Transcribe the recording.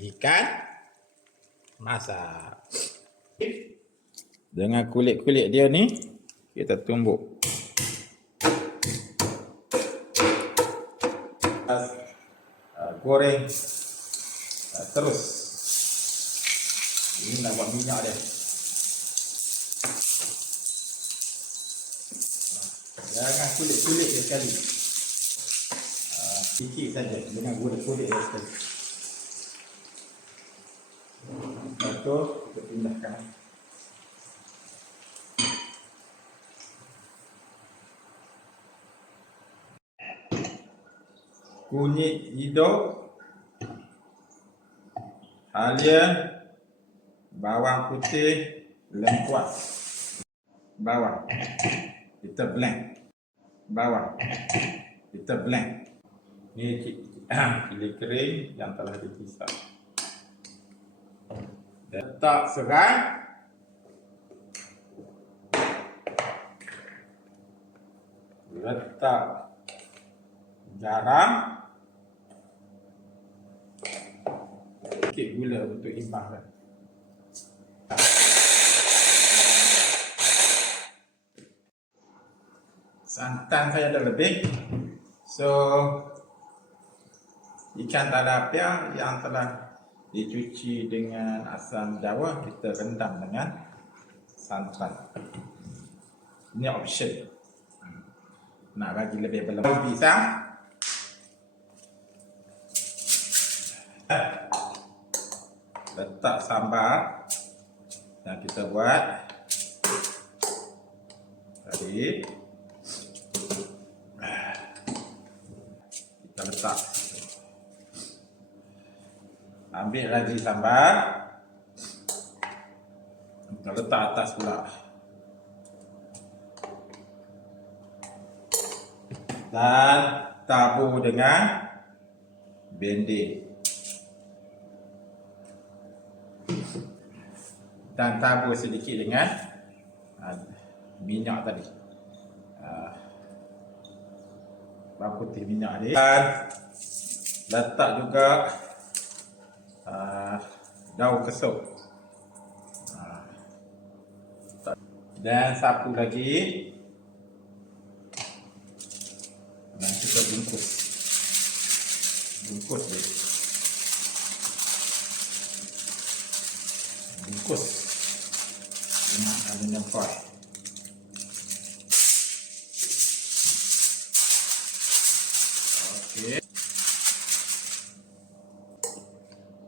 ikan masak. Dengan kulit-kulit dia ni kita tumbuk. Goreng terus. Ini nak buat minyak dia. Jangan kulit-kulit dia sekali. Sikit saja dengan kulit dia sekali. Lepas tu kita pindahkan. Kunyit hidup, halia, bawang putih, lengkuas, bawang kita blend, bawang kita blend. Ini cili kering yang telah dikisar. Letak serai, letak garam, sikit gula untuk imbangkan. Santan saya ada lebih, so ikan tilapia yang telah dicuci dengan asam jawa kita rendam dengan santan. Ini option. Nak bagi lebih berlemak pisang, letak sambal yang kita buat tadi, kita letak, ambil lagi sambal, kita letak atas pula, dan tabur dengan bendi. Dan tabur sedikit dengan minyak tadi, bawang putih, minyak ni. Dan letak juga daun kesuk, dan sapu lagi, dan kita bungkus dia, bungkus dengan aluminium foil.